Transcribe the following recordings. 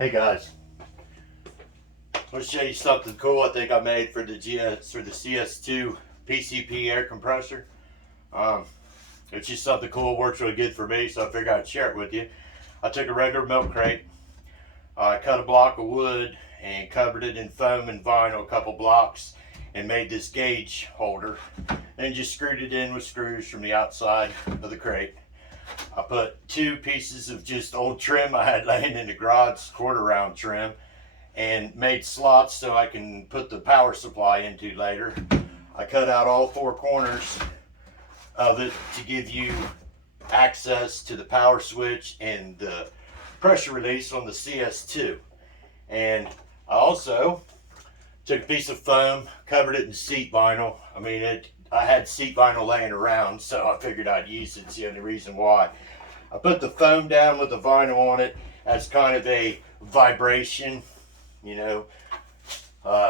Hey guys, I'm going to show you something cool I think I made for the CS-2 PCP air compressor. It's just something cool, works really good for me, so I figured I'd share it with you. I took a regular milk crate, I cut a block of wood and covered it in foam and vinyl, a couple blocks, and made this gauge holder. Then just screwed it in with screws from the outside of the crate. I put 2 pieces of just old trim I had laying in the garage, quarter round trim, and made slots so I can put the power supply into later. I cut out all 4 corners of it to give you access to the power switch and the pressure release on the CS-2. And I also took a piece of foam, covered it in seat vinyl. I had seat vinyl laying around, so I figured I'd use it. It's the only reason why. I put the foam down with the vinyl on it as kind of a vibration,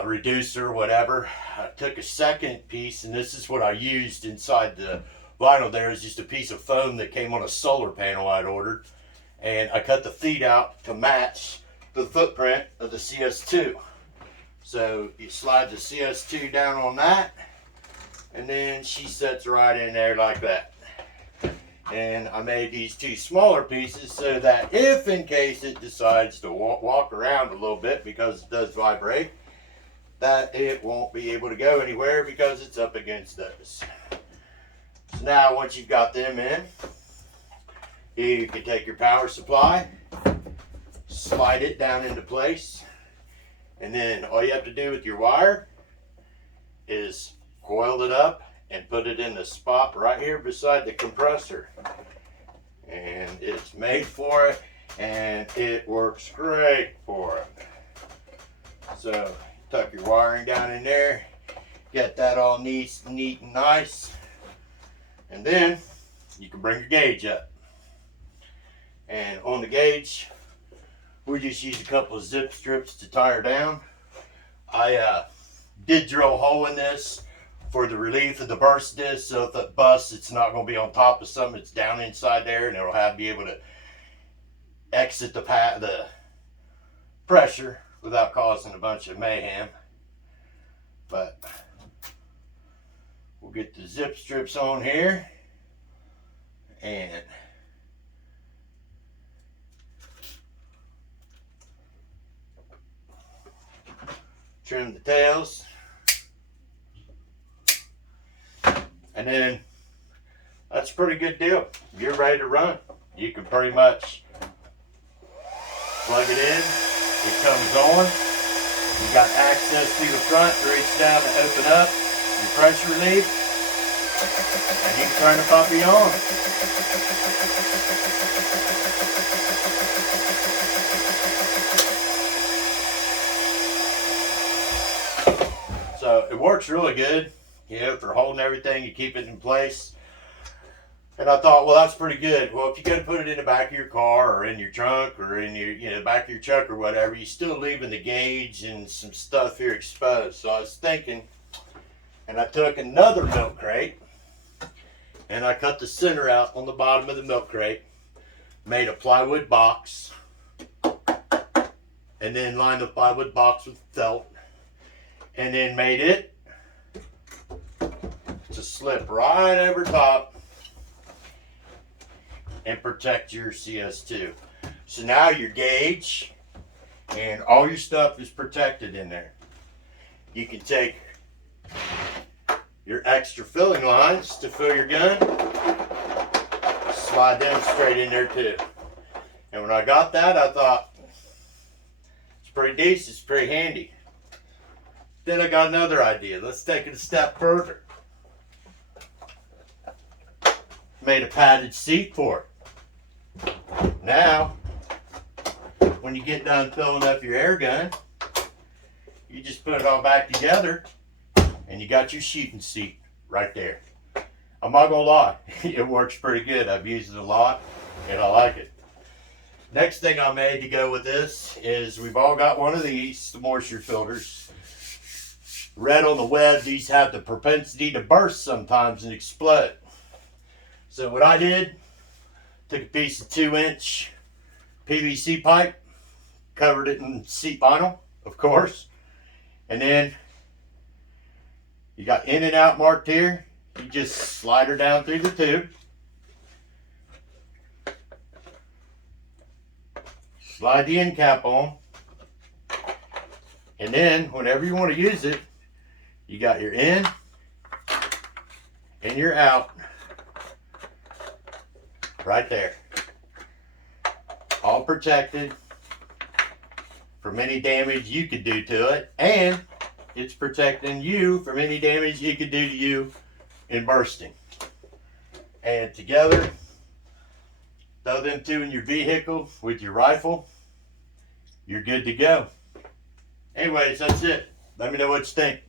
reducer, whatever. I took a second piece, and this is what I used inside the vinyl. There is just a piece of foam that came on a solar panel I'd ordered, and I cut the feet out to match the footprint of the CS-2. So you slide the CS-2 down on that, and then she sets right in there like that. And I made these 2 smaller pieces so that if in case it decides to walk around a little bit, because it does vibrate, that it won't be able to go anywhere because it's up against those. So now once you've got them in, you can take your power supply, slide it down into place, and then all you have to do with your wire is coil it up and put it in the spot right here beside the compressor. And it's made for it, and it works great for it. So tuck your wiring down in there, get that all neat and nice, and then you can bring your gauge up. And on the gauge, we just use a couple of zip strips to tie her down. I did drill a hole in this for the relief of the burst disc, so if it busts, it's not going to be on top of something, it's down inside there, and it'll be able to exit the pressure without causing a bunch of mayhem. But we'll get the zip strips on here, and trim the tails. And then that's a pretty good deal. You're ready to run. You can pretty much plug it in. It comes on. You got access through the front to reach down and open up your pressure relief. And you can turn the puppy on. So it works really good. For holding everything, you keep it in place. And I thought, well, that's pretty good. Well, if you go to put it in the back of your car or in your trunk or in your back of your truck or whatever, you're still leaving the gauge and some stuff here exposed. So I was thinking, and I took another milk crate and I cut the center out on the bottom of the milk crate, made a plywood box, and then lined the plywood box with felt, and then made it to slip right over top and protect your CS-2. So now your gauge and all your stuff is protected in there. You can take your extra filling lines to fill your gun, slide them straight in there too. And when I got that, I thought, it's pretty decent, it's pretty handy. Then I got another idea. Let's take it a step further. Made a padded seat for it. Now, when you get done filling up your air gun, you just put it all back together and you got your shooting seat right there. I'm not gonna lie, it works pretty good. I've used it a lot and I like it. Next thing I made to go with this is we've all got one of these, the moisture filters. Read on the web, these have the propensity to burst sometimes and explode. So what I did, took a piece of 2-inch PVC pipe, covered it in seat vinyl, of course. And then you got in and out marked here. You just slide her down through the tube. Slide the end cap on. And then whenever you want to use it, you got your in and your out right there. All protected from any damage you could do to it, and it's protecting you from any damage it could do to you in bursting. And together, throw them two in your vehicle with your rifle, you're good to go. Anyways, that's it. Let me know what you think.